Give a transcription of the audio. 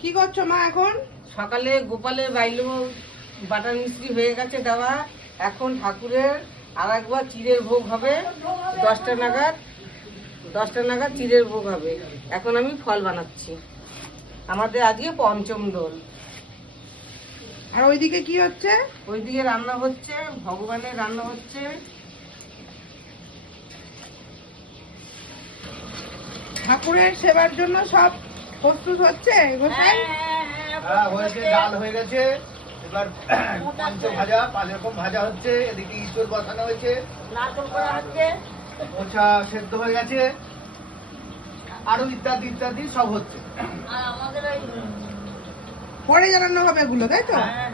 কি করছো মা এখন? সকালে গোপালের বাইলো বাটার মিষ্টি হয়ে গেছে দেওয়া। এখন ঠাকুরের আর একবার চিড়ের ভোগ হবে 10টা নাগাদ চিড়ের ভোগ হবে। এখন আমি ফল বানাচ্ছি। আমাদের আজকে পঞ্চম দোল। আর ওইদিকে কি হচ্ছে? ওইদিকে রান্না হচ্ছে, ভগবানের রান্না হচ্ছে। ঠাকুরের সেবার জন্য সব প্রস্তুত হচ্ছে গোসাই? হ্যাঁ হয়েছে, ডাল হয়ে গেছে, এবার পঞ্চ ভাজা 5 রকম ভাজা হচ্ছে, এদিকে ইঁচড় বসানো হয়েছে, নারকেল করা হচ্ছে। মোচা সেদ্ধ হয়ে গেছে, আরো ইত্যাদি ইত্যাদি সব হচ্ছে। আর আমাদের ওই পরে জানানো হবে এগুলো, তাই তো? হ্যাঁ